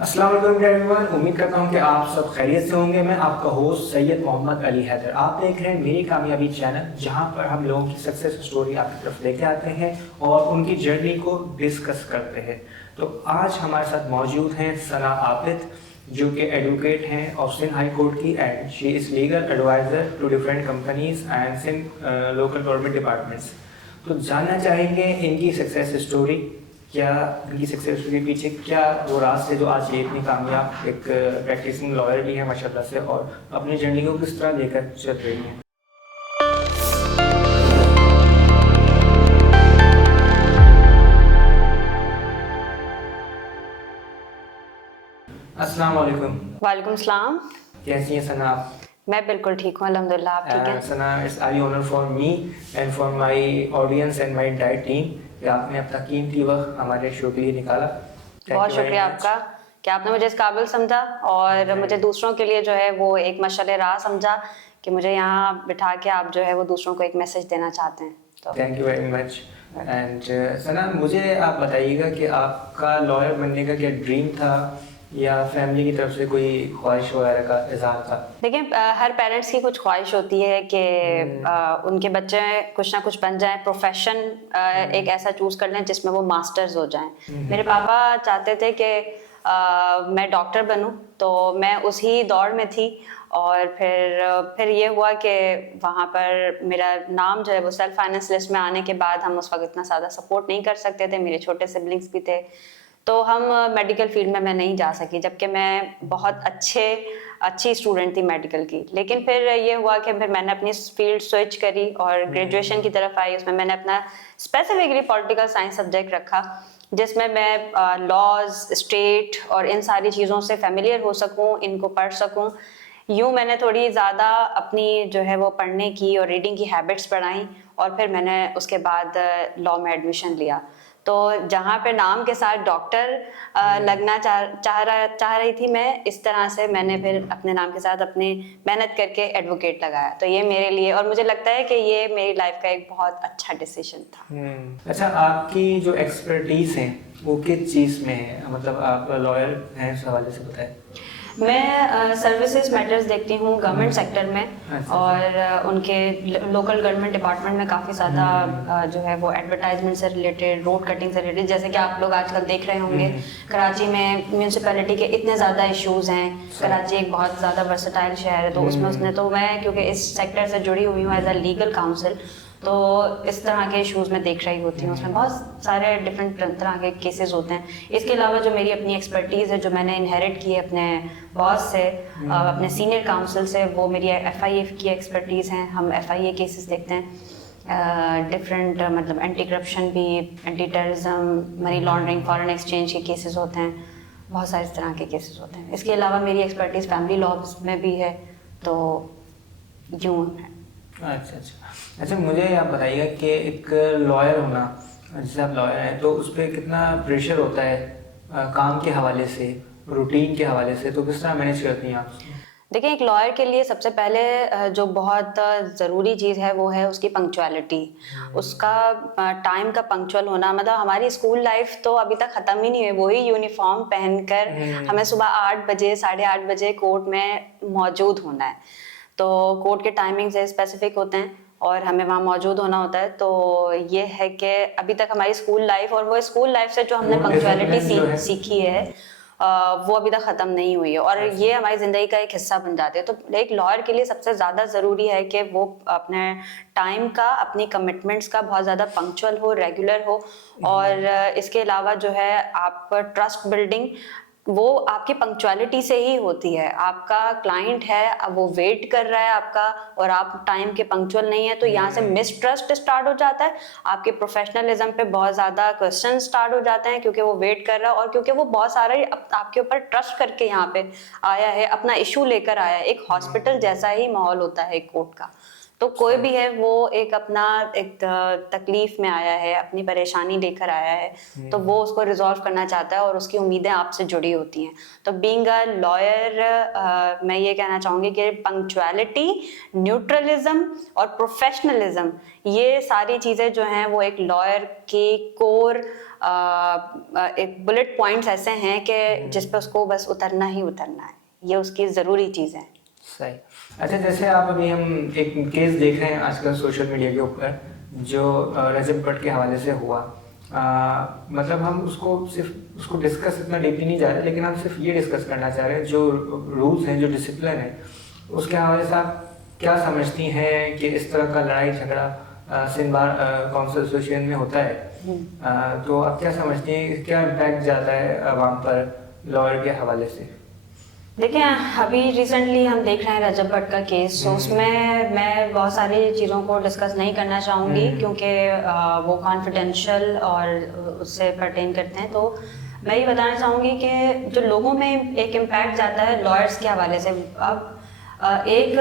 अस्सलाम वालेकुम एवरीवन। उम्मीद करता हूँ कि आप सब खैरियत से होंगे। मैं आपका होस्ट सैयद मोहम्मद अली हैदर। आप देख रहे हैं मेरी कामयाबी चैनल, जहाँ पर हम लोगों की सक्सेस स्टोरी आपकी तरफ लेके आते हैं और उनकी जर्नी को डिस्कस करते हैं। तो आज हमारे साथ मौजूद हैं सना आबिद, जो कि एडवोकेट हैं ऑफ सिंध हाई कोर्ट की, and she is legal adviser to different companies and Sindh local government departments. तो जानना चाहेंगे इनकी सक्सेस स्टोरी, क्या इनकी सक्सेस के पीछे क्या वो राज थे जो आज ये इतनी कामयाब एक प्रैक्टिसिंग लॉयर भी है माशाल्लाह से, और अपनी जर्नी को किस तरह लेकर चल रही हैं। अस्सलाम वालेकुम। वालेकुम सलाम। कैसी हैं सना आप? मैं बिल्कुल ठीक हूँ, अल्हम्दुलिल्लाह। आप ठीक हैं? Sana, it's I honour for me and for my audience and my entire team कि आपने अपना कीमती वक्त हमारे शो के लिए निकाला। बहुत शुक्रिया आपका कि आपने मुझे इस काबिल समझा और मुझे दूसरों के लिए जो है वो एक मशाले राह समझा कि मुझे यहाँ बिठा के आप जो है वो दूसरों को एक मैसेज देना चाहते हैं। तो thank you very much. And Sana, मुझे आप बताइएगा कि आपका लॉयर बनने का क्या ड्रीम था, या फैमिली की तरफ से कोई ख्वाहिश वगैरह का इज़हार था? देखिए, हर पेरेंट्स की कुछ ख्वाहिश होती है कि उनके बच्चे कुछ ना कुछ बन जाएं, प्रोफेशन एक ऐसा चूज कर लें जिसमें वो मास्टर्स हो जाएं। मेरे पापा चाहते थे कि मैं डॉक्टर बनूं, तो मैं उसी दौड़ में थी। और फिर ये हुआ कि वहाँ पर मेरा नाम जो है वो सेल्फ फाइनेंस लिस्ट में आने के बाद हम उस वक्त इतना ज़्यादा सपोर्ट नहीं कर सकते थे, मेरे छोटे सिबलिंग्स भी थे, तो हम मेडिकल फील्ड में मैं नहीं जा सकी, जबकि मैं बहुत अच्छी स्टूडेंट थी मेडिकल की। लेकिन फिर ये हुआ कि फिर मैंने अपनी फील्ड स्विच करी और ग्रेजुएशन की तरफ आई। उसमें मैंने अपना स्पेसिफिकली पॉलिटिकल साइंस सब्जेक्ट रखा, जिसमें मैं लॉज, स्टेट और इन सारी चीज़ों से फेमिलियर हो सकूं, इनको पढ़ सकूं। यूँ मैंने थोड़ी ज़्यादा अपनी जो है वो पढ़ने की और रीडिंग की हैबिट्स बढ़ाई, और फिर मैंने उसके बाद लॉ में एडमिशन लिया। तो जहाँ पे नाम के साथ डॉक्टर लगना चाह रही थी मैं, इस तरह से मैंने फिर अपने नाम के साथ अपने मेहनत करके एडवोकेट लगाया। तो ये मेरे लिए, और मुझे लगता है कि ये मेरी लाइफ का एक बहुत अच्छा डिसीजन था। अच्छा, आपकी जो एक्सपर्टीज है वो किस चीज़ में है? मतलब आप लॉयर हैं, उस हवाले से बताएं। मैं सर्विसेज मैटर्स देखती हूँ गवर्नमेंट सेक्टर में, और उनके लोकल गवर्नमेंट डिपार्टमेंट में काफ़ी ज़्यादा जो है वो एडवर्टाइजमेंट से रिलेटेड, रोड कटिंग से रिलेटेड, जैसे कि आप लोग आजकल देख रहे होंगे कराची में म्यूनसिपैलिटी के इतने ज़्यादा इश्यूज़ हैं। कराची एक बहुत ज़्यादा वर्सटाइल शहर है, तो उसमें तो मैं क्योंकि इस सेक्टर से जुड़ी हुई हूँ एज अ लीगल काउंसिल, तो इस तरह के इश्यूज़ में देख रही होती हूँ। उसमें बहुत सारे डिफरेंट तरह के केसेस होते हैं। इसके अलावा जो मेरी अपनी एक्सपर्टीज़ है, जो मैंने इनहेरिट की है अपने बॉस से, अपने सीनियर काउंसिल से, वो मेरी FIA की एक्सपर्टीज़ हैं। हम FIA केसेस देखते हैं, डिफरेंट मतलब एंटी करप्शन भी, anti terrorism, money laundering, foreign exchange के केसेस होते हैं, बहुत सारे इस तरह के केसेस होते हैं। इसके अलावा मेरी एक्सपर्टीज़ फैमिली लॉज में भी है, तो यूँ है। अच्छा, मुझे आप बताइएगा कि एक लॉयर होना, जैसे आप लॉयर हैं, तो उस पर कितना प्रेशर होता है काम के हवाले से, रूटीन के हवाले से, तो किस तरह मैनेज करती हैं आप? देखिए, एक लॉयर के लिए सबसे पहले जो बहुत ज़रूरी चीज़ है वो है उसकी पंक्चुअलिटी, उसका टाइम का पंक्चुअल होना। मतलब हमारी स्कूल लाइफ तो अभी तक ख़त्म ही नहीं है, वही यूनिफॉर्म पहनकर हमें सुबह 8 बजे 8:30 बजे कोर्ट में मौजूद होना है। तो कोर्ट के टाइमिंग्स स्पेसिफिक होते हैं और हमें वहाँ मौजूद होना होता है। तो ये है कि अभी तक हमारी स्कूल लाइफ, और वो स्कूल लाइफ से जो हमने पंक्चुअलिटी सीखी है, वो अभी तक ख़त्म नहीं हुई है, और ये हमारी ज़िंदगी का एक हिस्सा बन जाती है। तो एक लॉयर के लिए सबसे ज़्यादा ज़रूरी है कि वो अपने टाइम का, अपनी कमिटमेंट्स का बहुत ज़्यादा पंक्चुअल हो, रेगुलर हो। और इसके अलावा जो है आप ट्रस्ट बिल्डिंग, वो आपकी पंक्चुअलिटी से ही होती है। आपका क्लाइंट है, अब वो वेट कर रहा है आपका, और आप टाइम के पंक्चुअल नहीं है, तो यहाँ से मिसट्रस्ट स्टार्ट हो जाता है। आपके प्रोफेशनलिज्म पे बहुत ज़्यादा क्वेश्चन स्टार्ट हो जाते हैं, क्योंकि वो वेट कर रहा है और क्योंकि वो बहुत सारे आपके ऊपर ट्रस्ट करके यहाँ पे आया है, अपना इशू लेकर आया है। एक हॉस्पिटल जैसा ही माहौल होता है एक कोर्ट का। तो कोई भी है वो एक अपना एक तकलीफ में आया है, अपनी परेशानी लेकर आया है, तो वो उसको रिजॉल्व करना चाहता है और उसकी उम्मीदें आपसे जुड़ी होती हैं। तो बीइंग अ लॉयर मैं ये कहना चाहूँगी कि पंक्चुअलिटी, न्यूट्रलिज्म और प्रोफेशनलिज्म, ये सारी चीज़ें जो हैं वो एक लॉयर की कोर एक बुलेट पॉइंट्स ऐसे हैं कि जिस पे उसको बस उतरना ही उतरना है, ये उसकी ज़रूरी चीज़ है। सही। अच्छा, जैसे आप अभी हम एक केस देख रहे हैं आजकल सोशल मीडिया के ऊपर जो रजब भट्ट के हवाले से हुआ, मतलब हम उसको डिस्कस इतना डीपली नहीं जा रहे, लेकिन हम सिर्फ ये डिस्कस करना चाह रहे हैं जो रूल्स हैं, जो डिसिप्लिन है, उसके हवाले से आप क्या समझती हैं कि इस तरह का लड़ाई झगड़ा सिंध बार काउंसिल एसोसिएशन में होता है, तो आप क्या समझती हैं, क्या इम्पैक्ट जाता है आवाम पर लॉयर के हवाले से? देखिए, अभी रिसेंटली हम देख रहे हैं रजब भट्ट का केस, तो उसमें मैं बहुत सारी चीज़ों को डिस्कस नहीं करना चाहूँगी क्योंकि वो कॉन्फिडेंशियल और उससे पर्टेन करते हैं। तो मैं ये बताना चाहूँगी कि जो लोगों में एक इम्पैक्ट जाता है लॉयर्स के हवाले से। अब एक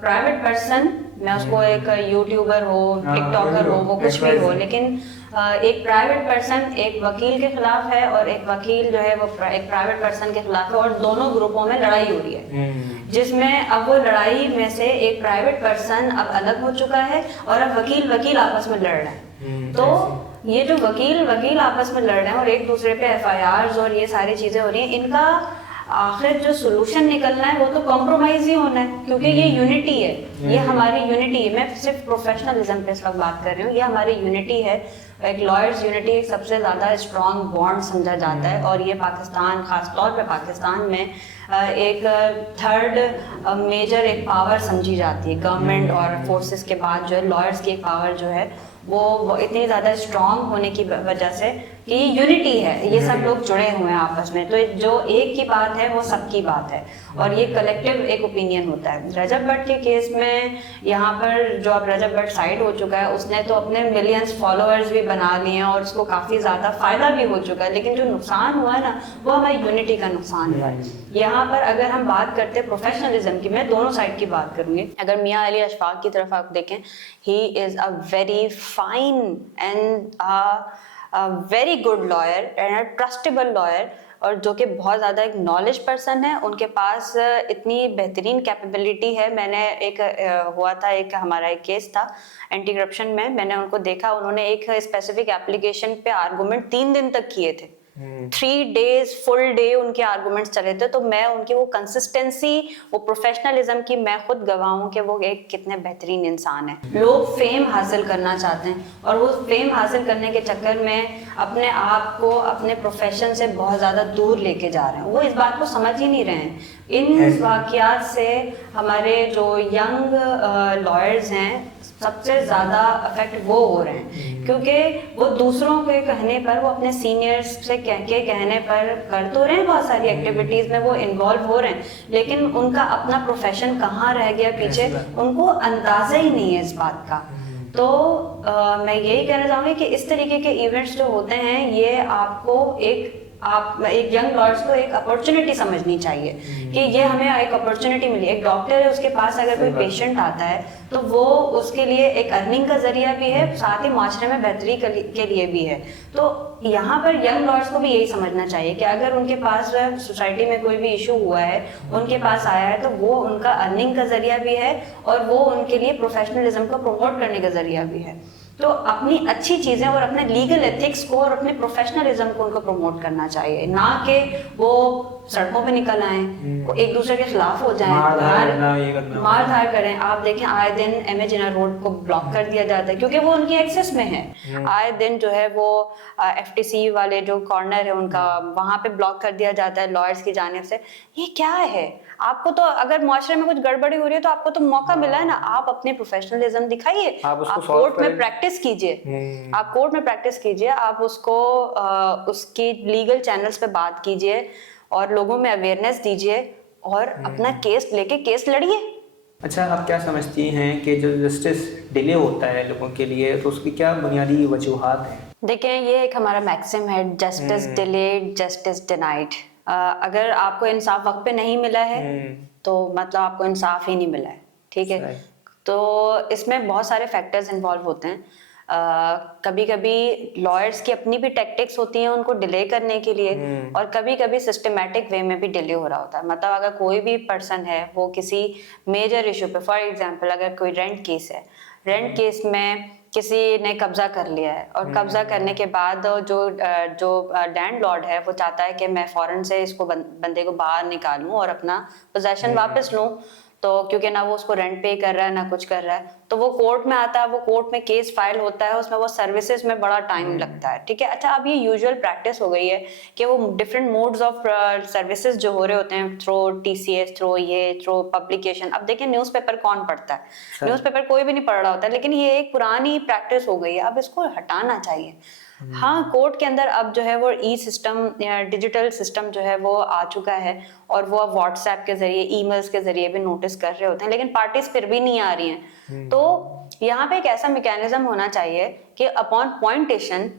प्राइवेट पर्सन, मैं उसको एक यूट्यूबर हो, टिकटॉकर हो, वो कुछ भी हो, लेकिन एक प्राइवेट पर्सन एक वकील के खिलाफ है और एक वकील जो है वो एक प्राइवेट पर्सन के खिलाफ है, और दोनों ग्रुपों में लड़ाई हो रही है, जिसमें अब वो लड़ाई में से एक प्राइवेट पर्सन अब अलग हो चुका है और अब वकील आपस में लड़ रहे हैं। तो ये जो वकील आपस में लड़ रहे हैं और एक दूसरे पे एफआईआर्स और ये सारी चीजें हो रही हैं, इनका आखिर जो सोल्यूशन निकलना है वो तो कॉम्प्रोमाइज ही होना है, क्योंकि ये यूनिटी है, ये हमारी यूनिटी है। मैं सिर्फ प्रोफेशनलिज्म पे इस वक्त बात कर रही हूँ, ये हमारी यूनिटी है। एक लॉयर्स यूनिटी एक सबसे ज़्यादा स्ट्रॉन्ग बॉन्ड समझा जाता है, और ये पाकिस्तान, खास तौर पे पाकिस्तान में एक थर्ड मेजर एक पावर समझी जाती है। गवर्नमेंट और फोर्सेस के बाद जो है लॉयर्स की एक पावर जो है वो इतनी ज़्यादा स्ट्रॉन्ग होने की वजह से कि यूनिटी है, ये सब लोग जुड़े हुए हैं आपस में, तो जो एक की बात है वो सबकी बात है, और ये कलेक्टिव एक ओपिनियन होता है। रजब भट्ट के केस में यहाँ पर जो अब रजब भट्ट साइड हो चुका है, उसने तो अपने मिलियंस फॉलोअर्स भी बना लिए हैं और उसको काफ़ी ज़्यादा फ़ायदा भी हो चुका है, लेकिन जो नुकसान हुआ है ना, वो हमारी यूनिटी का नुकसान हुआ है। यहाँ पर अगर हम बात करते हैं प्रोफेशनलिज्म की, मैं दोनों साइड की बात करूँगी। अगर मियाँ अली अशफाक की तरफ आप देखें, he is a very fine and very good lawyer and a trustable lawyer, और जो कि बहुत ज़्यादा एक नॉलेज पर्सन है, उनके पास इतनी बेहतरीन कैपेबिलिटी है। मैंने एक हुआ था, एक हमारा एक केस था एंटी करप्शन में, मैंने उनको देखा, उन्होंने एक स्पेसिफिक एप्लीकेशन पे आर्गूमेंट 3 दिन तक किए थे, 3 days फुल डे उनके आर्गूमेंट्स चले थे। तो मैं उनकी वो कंसिस्टेंसी, वो प्रोफेशनलिज्म की मैं खुद गवाह हूँ कि वो एक कितने बेहतरीन इंसान है। लोग फेम हासिल करना चाहते हैं और वो फेम हासिल करने के चक्कर में अपने आप को अपने प्रोफेशन से बहुत ज़्यादा दूर लेके जा रहे हैं, वो इस बात को समझ ही नहीं रहे हैं। इन वाक़यात से हमारे जो यंग लॉयर्स हैं सबसे ज़्यादा अफेक्ट वो हो रहे हैं, क्योंकि वो दूसरों के कहने पर, वो अपने सीनियर्स से के कहने पर कर तो रहे हैं, बहुत सारी एक्टिविटीज़ में वो इन्वॉल्व हो रहे हैं, लेकिन उनका अपना प्रोफेशन कहाँ रह गया पीछे, उनको अंदाज़ा ही नहीं है इस बात का। तो मैं यही कहना चाहूँगी कि इस तरीके के इवेंट्स जो होते हैं, ये आपको एक यंग लॉयर्स को एक अपॉर्चुनिटी समझनी चाहिए कि ये हमें एक अपॉर्चुनिटी मिली। एक डॉक्टर है, उसके पास अगर कोई पेशेंट आता है तो वो उसके लिए एक अर्निंग का जरिया भी है, साथ ही माशरे में बेहतरी के लिए भी है। तो यहाँ पर यंग लॉयर्स को भी यही समझना चाहिए कि अगर उनके पास सोसाइटी में कोई भी इशू हुआ है, उनके पास आया है, तो वो उनका अर्निंग का जरिया भी है और वो उनके लिए प्रोफेशनलिज्म को प्रमोट करने का जरिया भी है। तो अपनी अच्छी चीज़ें और अपने लीगल एथिक्स को और अपने प्रोफेशनलिज्म को उनको प्रमोट करना चाहिए, ना कि वो सड़कों पे निकल आए, वो एक दूसरे के खिलाफ हो जाएं, मार धार करें। आप देखें, आए दिन एमए जिन्ना रोड को ब्लॉक कर दिया जाता है क्योंकि वो उनकी एक्सेस में है। आए दिन जो है वो एफटीसी वाले जो कॉर्नर है उनका, वहाँ पे ब्लॉक कर दिया जाता है लॉयर्स की जानिब से। ये क्या है? आपको तो अगर मुआशरे में कुछ गड़बड़ी हो रही है तो आपको तो मौका मिला है ना, आप अपने प्रोफेशनलिज्म दिखाइए, आप कोर्ट में प्रैक्टिस कीजिए, आप कोर्ट में प्रैक्टिस कीजिए, आप उसको उसकी लीगल चैनल्स पे बात कीजिए और लोगों में अवेयरनेस दीजिए और अपना केस लेके केस लड़िए। अच्छा, आप क्या समझती हैं कि जो जस्टिस डिले होता है लोगों के लिए, तो उसकी क्या बुनियादी वजूहात हैं? देखिए, ये एक हमारा मैक्सिम है, जस्टिस डिलेड जस्टिस डिनाइड। अगर आपको इंसाफ वक्त पे नहीं मिला है तो मतलब आपको इंसाफ ही नहीं मिला है, ठीक है। तो इसमें बहुत सारे फैक्टर्स इन्वॉल्व होते हैं। कभी कभी लॉयर्स की अपनी भी टैक्टिक्स होती हैं उनको डिले करने के लिए, और कभी कभी सिस्टमेटिक वे में भी डिले हो रहा होता है। मतलब अगर कोई भी पर्सन है, वो किसी मेजर इशू पे, फॉर एग्जांपल अगर कोई रेंट केस है, रेंट केस में किसी ने कब्जा कर लिया है और कब्जा करने के बाद जो लैंडलॉर्ड है वो चाहता है कि मैं फौरन से इसको बंदे को बाहर निकालूं और अपना पोजेशन वापस लूं, तो क्योंकि ना वो उसको रेंट पे कर रहा है ना कुछ कर रहा है, तो वो कोर्ट में आता है, वो कोर्ट में केस फाइल होता है, उसमें वो सर्विसेज में बड़ा टाइम लगता है, ठीक है। अच्छा, अब ये यूजुअल प्रैक्टिस हो गई है कि वो डिफरेंट मोड्स ऑफ सर्विसेज जो हो रहे होते हैं, थ्रो टीसीएस, थ्रो पब्लिकेशन। अब देखिए न्यूज़पेपर कौन पढ़ता है, न्यूज़पेपर कोई भी नहीं पढ़ रहा होता है, लेकिन ये एक पुरानी प्रैक्टिस हो गई है, अब इसको हटाना चाहिए। हाँ, कोर्ट के अंदर अब जो है वो ई सिस्टम या डिजिटल सिस्टम जो है वो आ चुका है और वो अब व्हाट्सएप के जरिए, ईमेल्स के जरिए भी नोटिस कर रहे होते हैं, लेकिन पार्टीज फिर भी नहीं आ रही हैं। तो यहाँ पे एक ऐसा मैकेनिज्म होना चाहिए कि अपॉन पॉइंटेशन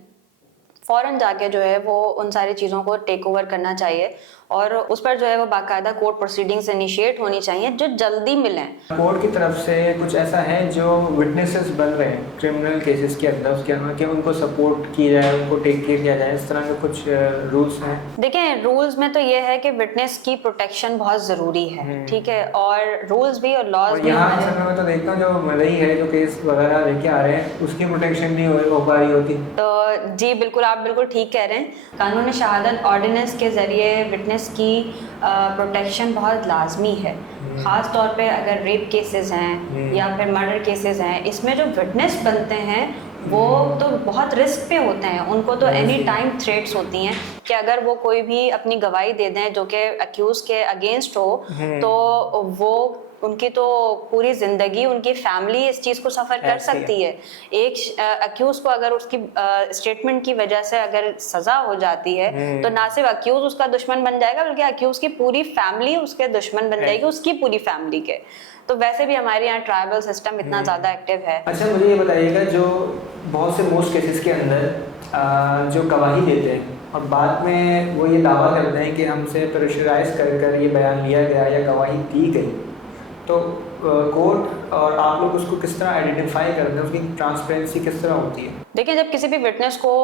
फौरन जाके जो है वो उन सारी चीज़ों को टेक ओवर करना चाहिए और उस पर जो है वो बाकायदा कोर्ट प्रोसीडिंग्स इनिशिएट होनी चाहिए जो जल्दी मिलें। कोर्ट की तरफ से कुछ ऐसा है जो विटनेसेस बन रहे हैं क्रिमिनल केसेस के अंदर, उसके अंदर कि उनको सपोर्ट किया जाए, उनको टेक केयर किया जाए, इस तरह के कुछ रूल्स हैं? देखिए, रूल्स में तो ये है कि विटनेस की प्रोटेक्शन बहुत ज़रूरी है, ठीक है, और रूल्स भी और लॉज भी। यहाँ समय में तो देखता हूँ जो मलई है जो केस वगैरह लेके आ रहे हैं उसकी प्रोटेक्शन नहीं हो पा रही होती। तो जी बिल्कुल, आप बिल्कुल ठीक कह रहे हैं। कानून शहादत ऑर्डिनेंस के ज़रिए विटनेस की प्रोटेक्शन बहुत लाजमी है, ख़ास तौर पे अगर रेप केसेस हैं या फिर मर्डर केसेस हैं, इसमें जो विटनेस बनते हैं वो तो बहुत रिस्क पे होते हैं, उनको तो एनी टाइम थ्रेट्स होती हैं कि अगर वो कोई भी अपनी गवाही दे दें जो कि अक्यूज के अगेंस्ट हो, तो वो उनकी तो पूरी जिंदगी, उनकी फैमिली इस चीज को सफर कर सकती है। एक अक्यूज को अगर उसकी स्टेटमेंट की वजह से अगर सजा हो जाती है तो ना सिर्फ अक्यूज उसका दुश्मन बन जाएगा बल्कि अक्यूज की पूरी फैमिली उसके दुश्मन बन जाएगी, उसकी पूरी फैमिली के। तो वैसे भी हमारे यहाँ ट्राइबल सिस्टम इतना ज्यादा एक्टिव है। अच्छा, मुझे ये बताइएगा, जो बहुत से मोस्ट केसेस के अंदर जो गवाही देते हैं और बाद में वो ये दावा करते हैं कि हमसे प्रेशराइज कर ये बयान लिया गया या गवाही दी गई, तो कोर्ट और आप लोग उसको किस तरह आइडेंटिफाई करते हैं, उसकी ट्रांसपेरेंसी किस तरह होती है? देखिए, जब किसी भी विटनेस को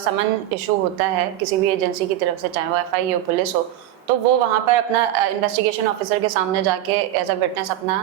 समन इशू होता है किसी भी एजेंसी की तरफ से, चाहे वो एफआई हो, पुलिस हो, तो वो वहाँ पर अपना इन्वेस्टिगेशन ऑफिसर के सामने जाके एज अ विटनेस अपना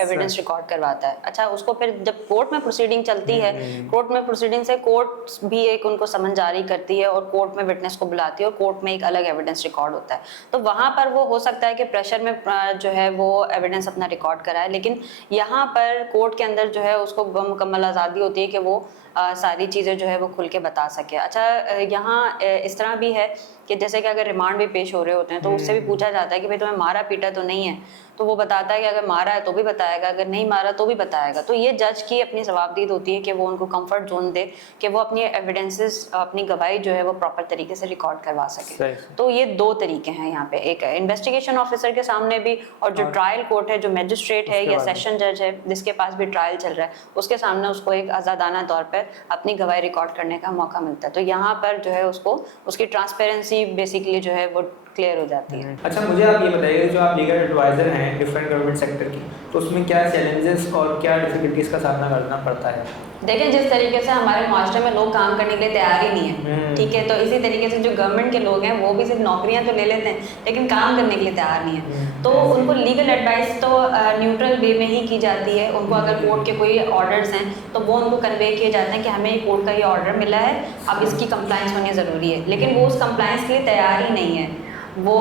एविडेंस रिकॉर्ड करवाता है। अच्छा, उसको फिर जब कोर्ट में प्रोसीडिंग चलती है, कोर्ट में प्रोसीडिंग से कोर्ट भी एक उनको समन जारी करती है और कोर्ट में विटनेस को बुलाती है और कोर्ट में एक अलग एविडेंस रिकॉर्ड होता है। तो वहाँ पर वो हो सकता है कि प्रेशर में जो है वो एविडेंस अपना रिकॉर्ड कराए, लेकिन यहाँ पर कोर्ट के अंदर जो है उसको मुकम्मल आज़ादी होती है कि वो सारी चीज़ें जो है वो खुल के बता सके। अच्छा, यहाँ इस तरह भी है कि जैसे कि अगर रिमांड भी पेश हो रहे होते हैं तो उससे भी पूछा जाता है कि भाई तुम्हें मारा पीटा तो नहीं है, तो वो बताता है कि अगर मारा है तो भी बताएगा, अगर नहीं मारा तो भी बताएगा। तो ये जज की अपनी जवाबदीद होती है कि वो उनको कंफर्ट जोन दे कि वो अपनी एविडेंसेस, अपनी गवाही जो है वो प्रॉपर तरीके से रिकॉर्ड करवा सके। तो ये दो तरीके हैं यहाँ पे, एक इन्वेस्टिगेशन ऑफिसर के सामने भी और जो ट्रायल कोर्ट है, जो मैजिस्ट्रेट है या सेशन जज है जिसके पास भी ट्रायल चल रहा है, उसके सामने उसको एक आज़ादाना तौर पर अपनी गवाही रिकॉर्ड करने का मौका मिलता है। तो यहाँ पर जो है उसको उसकी ट्रांसपेरेंसी बेसिकली जो है वो क्लियर हो जाती है। अच्छा, मुझे आप ये बताइए, जो आप लीगल एडवाइज़र हैं डिफरेंट गवर्नमेंट सेक्टर की, तो उसमें क्या चैलेंजेस और क्या डिफिकल्टीज़ का सामना करना पड़ता है? देखिए, जिस तरीके से हमारे मास्टर में लोग काम करने के लिए तैयार ही नहीं है, ठीक है, तो इसी तरीके से जो गवर्नमेंट के लोग हैं वो भी सिर्फ नौकरियां तो ले लेते हैं लेकिन काम करने के लिए तैयार नहीं है। तो उनको लीगल एडवाइस तो न्यूट्रल वे में ही की जाती है। उनको अगर कोर्ट के कोई ऑर्डर्स हैं तो वो उनको कन्वे किए जाते हैं कि हमें कोर्ट का ये ऑर्डर मिला है, अब इसकी कंप्लाइंस होनी ज़रूरी है, लेकिन वो उस कंप्लाइंस के लिए तैयार ही नहीं है। वो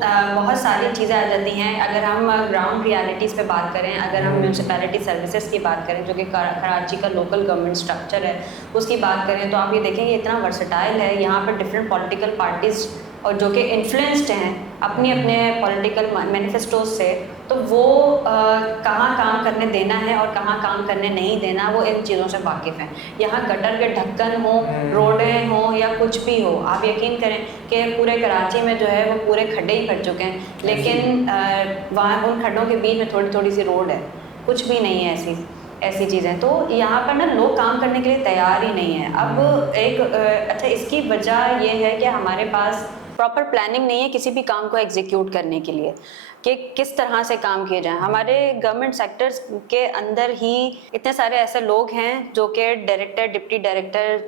बहुत सारी चीज़ें आ जाती हैं। अगर हम ग्राउंड रियलिटीज़ पे बात करें, अगर हम म्यूनसिपैलिटी सर्विसेज की बात करें जो कि कराची का लोकल गवर्नमेंट स्ट्रक्चर है उसकी बात करें, तो आप ये देखेंगे इतना वर्सेटाइल है। यहाँ पर डिफरेंट पॉलिटिकल पार्टीज़ और जो कि इन्फ्लुएंस्ड हैं अपने अपने पॉलिटिकल मैनिफेस्टोज से, तो वो कहाँ काम करने देना है और कहाँ काम करने नहीं देना, वो इन चीज़ों से वाकिफ़ हैं। यहाँ गटर के ढक्कन हो, रोडें हों या कुछ भी हो, आप यकीन करें कि पूरे कराची में जो है वो पूरे खड्डे ही भर चुके हैं, लेकिन वहाँ उन खड्डों के बीच में थोड़ी थोड़ी सी रोड है, कुछ भी नहीं है ऐसी चीज़ें। तो यहाँ पर ना लोग काम करने के लिए तैयार ही नहीं है। अब एक अच्छा, इसकी वजह ये है कि हमारे पास प्रॉपर प्लानिंग नहीं है किसी भी काम को एग्जीक्यूट करने के लिए कि किस तरह से काम किए जाएं। हमारे गवर्नमेंट सेक्टर्स के अंदर ही इतने सारे ऐसे लोग हैं जो कि डायरेक्टर, डिप्टी डायरेक्टर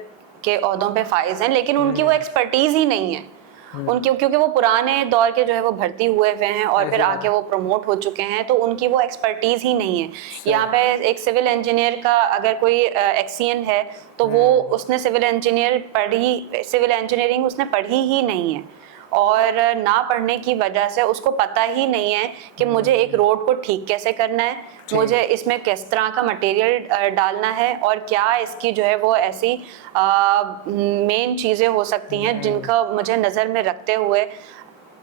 के ओहदों पे फाइज हैं, लेकिन उनकी वो एक्सपर्टीज़ ही नहीं है। उनके, क्योंकि वो पुराने दौर के जो है वो भर्ती हुए हैं और फिर आके वो प्रमोट हो चुके हैं, तो उनकी वो एक्सपर्टीज ही नहीं है। यहाँ पे एक सिविल इंजीनियर का अगर कोई एक्सियन है तो वो उसने सिविल इंजीनियरिंग उसने पढ़ी ही नहीं है, और ना पढ़ने की वजह से उसको पता ही नहीं है कि मुझे एक रोड को ठीक कैसे करना है, मुझे इसमें किस तरह का मटेरियल डालना है, और क्या इसकी जो है वो ऐसी मेन चीज़ें हो सकती हैं जिनका मुझे नज़र में रखते हुए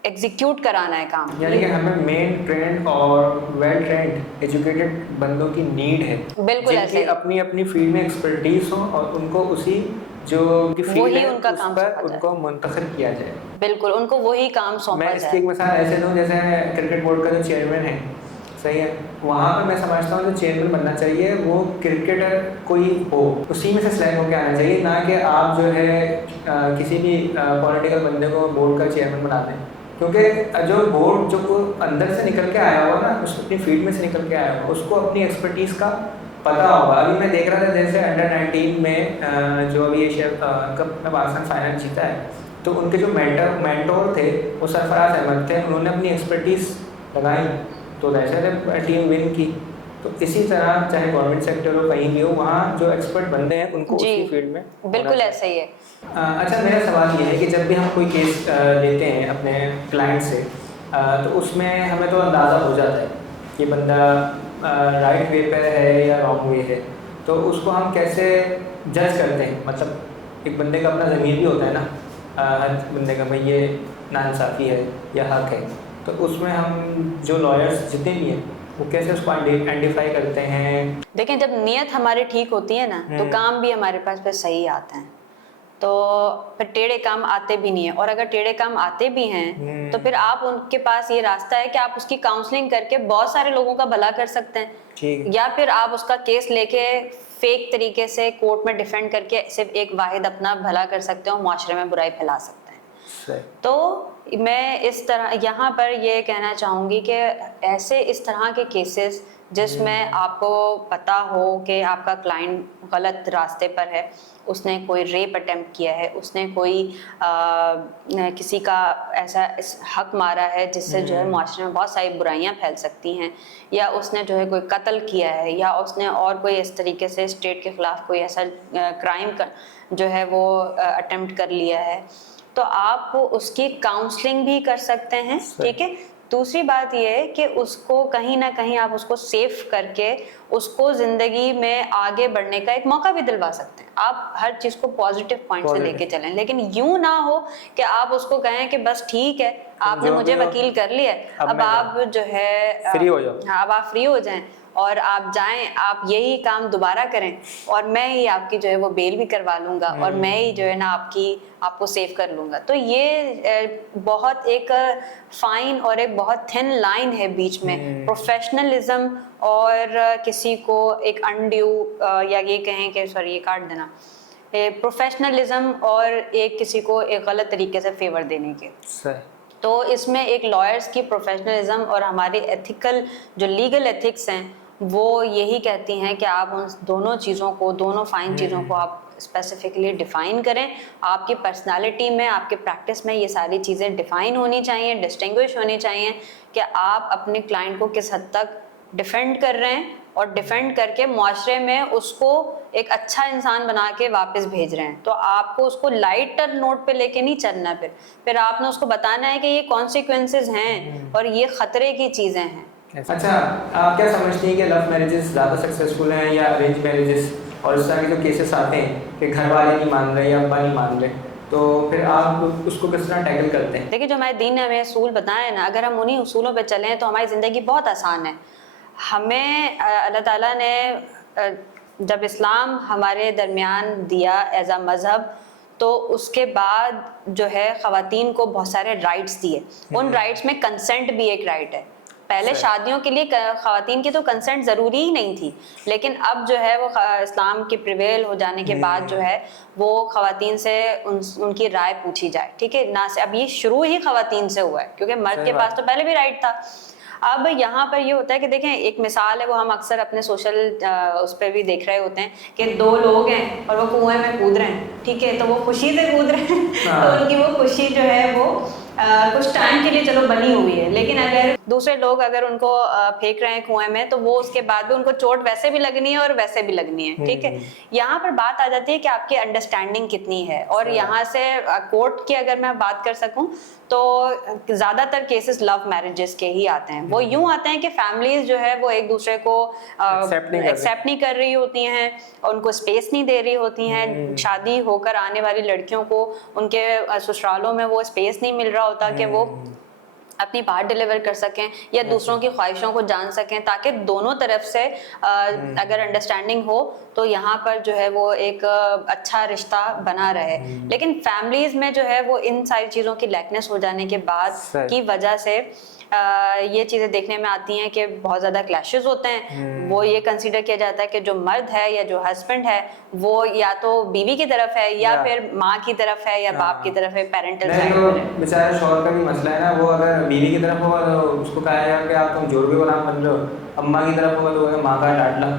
एग्जीक्यूट कराना है काम। यानी कि हमें मेन ट्रेंड और वेल ट्रेंड एजुकेटेड बंदों की नीड है, बिल्कुल ऐसे अपनी अपनी फील्ड में एक्सपर्टीज हो और उनको उसी जो उनकी फील्ड है उनका उस काम पर उनको मुंतखब किया जाए। बिल्कुल, उनको वही काम सौंपा जाए। मैं इसकी एक मिसाल ऐसे दूं, जैसे क्रिकेट बोर्ड का जो चेयरमैन है, सही है, वहाँ पर मैं समझता हूँ जो चेयरमैन बनना चाहिए वो क्रिकेटर कोई हो, उसी में से सिलेक्ट होकर आना चाहिए, ना कि आप जो है किसी भी पॉलिटिकल बंदे को बोर्ड का चेयरमैन बना दें। क्योंकि जो बोर्ड जो अंदर से निकल के आया हुआ ना, उस अपनी फील्ड में से निकल के आया हुआ, उसको अपनी एक्सपर्टीज़ का पता होगा। अभी मैं देख रहा था जैसे अंडर 19 में जो अभी एशिया कप में पाकिस्तान फाइनल जीता है, तो उनके जो मेंटोर थे वो सरफराज अहमद थे, उन्होंने अपनी एक्सपर्टीज़ लगाई तो वैसे टीम विन की। तो इसी तरह चाहे गवर्नमेंट सेक्टर हो कहीं भी हो, वहाँ जो एक्सपर्ट बंदे हैं उनको उसी फील्ड में बिल्कुल ऐसा ही है। अच्छा, मेरा सवाल ये है कि जब भी हम कोई केस लेते हैं अपने क्लाइंट से, तो उसमें हमें तो अंदाज़ा हो जाता है कि बंदा राइट वे पे है या रॉन्ग वे है, तो उसको हम कैसे जज करते हैं? मतलब एक बंदे का अपना ज़मीर भी होता है ना, हर बंदे का भाई ये नाइंसाफ़ी है या हक है, तो उसमें हम जो लॉयर्स जितने भी हैं वो कैसे उसको आइडेंटिफाई करते हैं? देखिए, जब नीयत हमारी ठीक होती है ना तो काम भी हमारे पास फिर सही आते हैं, तो फिर टेढ़े काम आते भी नहीं है। और अगर टेढ़े काम आते भी हैं तो फिर आप उनके पास ये रास्ता है कि आप उसकी काउंसलिंग करके बहुत सारे लोगों का भला कर सकते हैं, ठीक। या फिर आप उसका केस लेके फेक तरीके से कोर्ट में डिफेंड करके सिर्फ एक वाहिद अपना भला कर सकते हो, मुआशरे में बुराई फैला सकते हैं। तो मैं इस तरह यहाँ पर ये कहना चाहूँगी कि ऐसे इस तरह के केसेस जिसमें आपको पता हो कि आपका क्लाइंट गलत रास्ते पर है, उसने कोई रेप अटेम्प्ट किया है, उसने कोई किसी का ऐसा हक मारा है जिससे जो है मुआशरे में बहुत सारी बुराइयां फैल सकती हैं, या उसने जो है कोई कत्ल किया है, या उसने और कोई इस तरीके से स्टेट के खिलाफ कोई ऐसा क्राइम जो है वो अटेम्प्ट कर लिया है, तो आप उसकी काउंसलिंग भी कर सकते हैं। ठीक है। दूसरी बात ये है कि उसको कहीं ना कहीं आप उसको सेफ करके उसको जिंदगी में आगे बढ़ने का एक मौका भी दिलवा सकते हैं। आप हर चीज को पॉजिटिव पॉइंट से लेके चलें, लेकिन यूं ना हो कि आप उसको कहें कि बस ठीक है आपने मुझे वकील कर लिया, अब आप जो है फ्री हो जाओ। हाँ, अब आप फ्री हो जाएं और आप जाएं, आप यही काम दोबारा करें और मैं ही आपकी जो है वो बेल भी करवा लूंगा और मैं ही जो है ना आपको सेव कर लूंगा। तो ये बहुत एक फाइन और एक बहुत थिन लाइन है बीच में प्रोफेशनलिज्म और किसी को एक अनड्यू या ये कहें कि सॉरी ये काट देना, प्रोफेशनलिज्म और एक किसी को एक गलत तरीके से फेवर देने के। तो इसमें एक लॉयर्स की प्रोफेशनलिज्म और हमारी एथिकल जो लीगल एथिक्स हैं वो यही कहती हैं कि आप उन दोनों चीज़ों को, दोनों फाइन चीज़ों को आप स्पेसिफिकली डिफाइन करें। आपकी पर्सनालिटी में, आपके प्रैक्टिस में ये सारी चीज़ें डिफाइन होनी चाहिए, डिस्टिंग्विश होनी चाहिए कि आप अपने क्लाइंट को किस हद तक डिफेंड कर रहे हैं और डिफेंड करके मुआशरे में उसको एक अच्छा इंसान बना के वापस भेज रहे हैं। तो आपको उसको लाइटर नोट पे लेके नहीं चलना, फिर आपने उसको बताना है कि ये कॉन्सिक्वेंसेस हैं और ये खतरे की चीज़ें हैं। अच्छा, आप क्या समझती हैं कि लव मैरिजेस ज़्यादा सक्सेसफुल हैं या अरेंज मैरिजेस? और इस तरह के जो केसेस आते हैं कि घर वाले नहीं मान रहे या अब्बा नहीं मान रहे, तो फिर आप उसको किस तरह टैकल करते हैं? देखिए, जो हमारे दीन ने हमें उसूल बताए ना, अगर हम उन्हीं उसूलों पे चलें तो हमारी ज़िंदगी बहुत आसान है। हमें अल्लाह ताला ने जब इस्लाम हमारे दरमियान दिया एज अ मज़हब, तो उसके बाद जो है ख़वातीन को बहुत सारे राइट्स दिए। उन राइट्स में कंसेंट भी एक राइट है। पहले शादियों के लिए ख़वातीन की तो कंसेंट ज़रूरी ही नहीं थी, लेकिन अब जो है वो इस्लाम के प्रिवेल हो जाने के बाद जो है वो ख़वातीन से उनकी राय पूछी जाए। ठीक है ना, से अब ये शुरू ही ख़वातीन से हुआ है क्योंकि मर्द के पास तो पहले भी राइट था। अब यहाँ पर ये होता है कि देखें, एक मिसाल है, वो हम अक्सर अपने सोशल उस पर भी देख रहे होते हैं कि दो लोग हैं और वो कुएं में कूद रहे हैं, ठीक है, तो वो खुशी से कूद रहे हैं तो उनकी वो खुशी जो है वो कुछ टाइम के लिए चलो बनी हुई है, लेकिन अगर दूसरे लोग अगर उनको फेंक रहे हैं कुएं में तो वो उसके बाद भी उनको चोट वैसे भी लगनी है और वैसे भी लगनी है, ठीक है। यहाँ पर बात आ जाती है कि आपकी अंडरस्टैंडिंग कितनी है। और यहाँ से कोर्ट की अगर मैं बात कर सकूं तो ज्यादातर केसेस लव मैरिजेस के ही आते हैं। वो यूं आते हैं कि फैमिलीज जो है वो एक दूसरे को एक्सेप्ट नहीं कर रही होती हैं, उनको स्पेस नहीं दे रही होती हैं। शादी होकर आने वाली लड़कियों को उनके ससुरालों में वो स्पेस नहीं मिल रहा होता कि वो अपनी बात डिलीवर कर सकें या दूसरों की ख्वाहिशों को जान सकें, ताकि दोनों तरफ से अगर अंडरस्टैंडिंग हो तो यहाँ पर जो है वो एक अच्छा रिश्ता बना रहे। लेकिन फैमिलीज में जो है वो इन सारी चीज़ों की लैकनेस हो जाने के बाद की वजह से ये चीज़ें देखने में आती हैं कि बहुत ज़्यादा क्लैशेस होते हैं। वो ये कंसीडर किया जाता है कि जो मर्द है या जो हस्बैंड है वो या तो बीवी की तरफ है या फिर माँ की तरफ है या बाप की तरफ है, पेरेंटल साइड तो पर है। बेचारा शौहर का भी मसला है ना, वो अगर बीवी की तरफ होगा तो उसको कहा जाएगा कि आप तुम जोर के गुलाम बन रहे हो, अम्मा की तरफ होगा तो माँ का डांटना,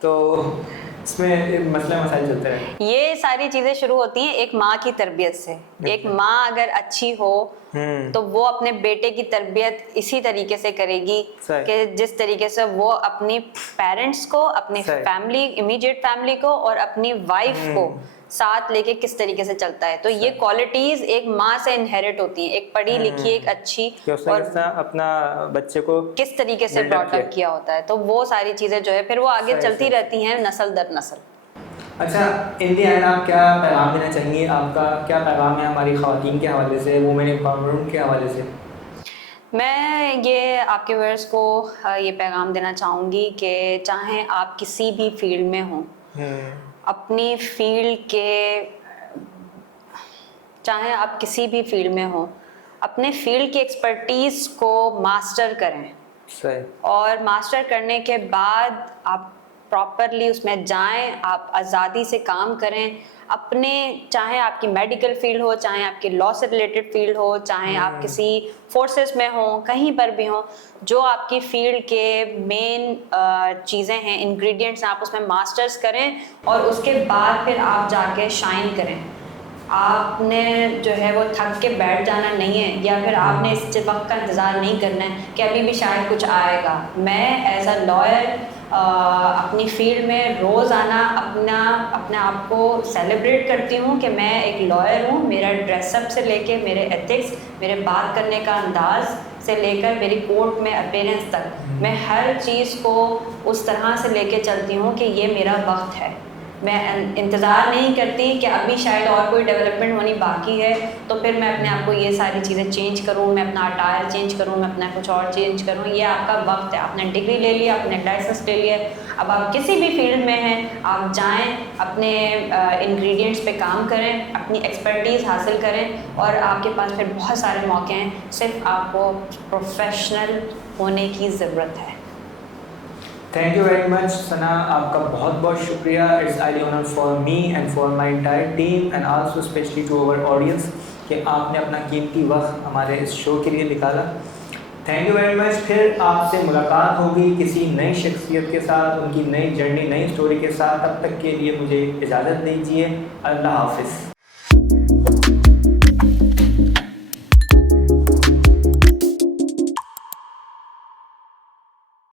तो इसमें मसले मसाइल चलते हैं। ये सारी चीजें शुरू होती हैं एक माँ की तरबियत से। एक माँ अगर अच्छी हो तो वो अपने बेटे की तरबियत इसी तरीके से करेगी कि जिस तरीके से वो अपनी पेरेंट्स को, अपनी फैमिली, इमीडिएट फैमिली को और अपनी वाइफ को साथ लेके किस तरीके से चलता है। तो ये क्वालिटीज एक माँ से इनहेरिट होती हैं, एक पढ़ी लिखी, एक अच्छी, और अपना बच्चे को किस तरीके से ब्रॉट अप किया होता है। तो वो सारी चीजें जो है फिर वो आगे चलती रहती हैं नस्ल दर नस्ल। अच्छा, इन दी एंड आप क्या पैगाम देना चाहेंगे? आपका क्या पैगाम है हमारी ख़वातीन के हवाले से, वुमेन एम्पावरमेंट के हवाले से? मैं ये आपके व्यूअर्स को ये पैगाम देना चाहूँगी कि चाहे आप किसी भी फील्ड में हों, अपनी फील्ड के, चाहे आप किसी भी फील्ड में हो, अपने फील्ड की एक्सपर्टीज को मास्टर करें। सही। और मास्टर करने के बाद आप प्रॉपरली उसमें जाएं, आप आज़ादी से काम करें अपने, चाहे आपकी मेडिकल फील्ड हो, चाहे आपके लॉ से रिलेटेड फील्ड हो, चाहे आप किसी फोर्सेस में हो, कहीं पर भी हो, जो आपकी फील्ड के मेन चीज़ें हैं, इंग्रेडिएंट्स हैं, आप उसमें मास्टर्स करें और उसके बाद फिर आप जाके शाइन करें। आपने जो है वो थक के बैठ जाना नहीं है, या फिर आपने इस वक्त का इंतज़ार नहीं करना है कि अभी भी शायद कुछ आएगा। मैं एज अ लॉयर अपनी फील्ड में रोज़ाना अपने आप को सेलिब्रेट करती हूँ कि मैं एक लॉयर हूँ। मेरा ड्रेसअप से लेके मेरे एथिक्स, मेरे बात करने का अंदाज से लेकर मेरी कोर्ट में अपीयरेंस तक, मैं हर चीज़ को उस तरह से लेके चलती हूँ कि ये मेरा वक्त है। मैं इंतज़ार नहीं करती कि अभी शायद और कोई डेवलपमेंट होनी बाकी है तो फिर मैं अपने आप को ये सारी चीज़ें चेंज करूँ, मैं अपना अटायर चेंज करूँ, मैं अपना कुछ और चेंज करूँ। ये आपका वक्त है। आपने डिग्री ले लिया, आपने लाइसेंस ले लिया, अब आप किसी भी फील्ड में हैं, आप जाएं, अपने इंग्रेडिएंट्स पे काम करें, अपनी एक्सपर्टीज़ हासिल करें और आपके पास फिर बहुत सारे मौके हैं। सिर्फ आपको प्रोफेशनल होने की ज़रूरत है। Thank you very much Sana, आपका बहुत बहुत शुक्रिया। It's highly honour for me and for my entire team and also specially to our audience कि आपने अपना कीमती वक्त हमारे इस शो के लिए निकाला। Thank you very much. फिर आपसे मुलाकात होगी किसी नई शख्सियत के साथ, उनकी नई जर्नी, नई स्टोरी के साथ। तब तक के लिए मुझे इजाज़त दीजिए। अल्लाह हाफिज़।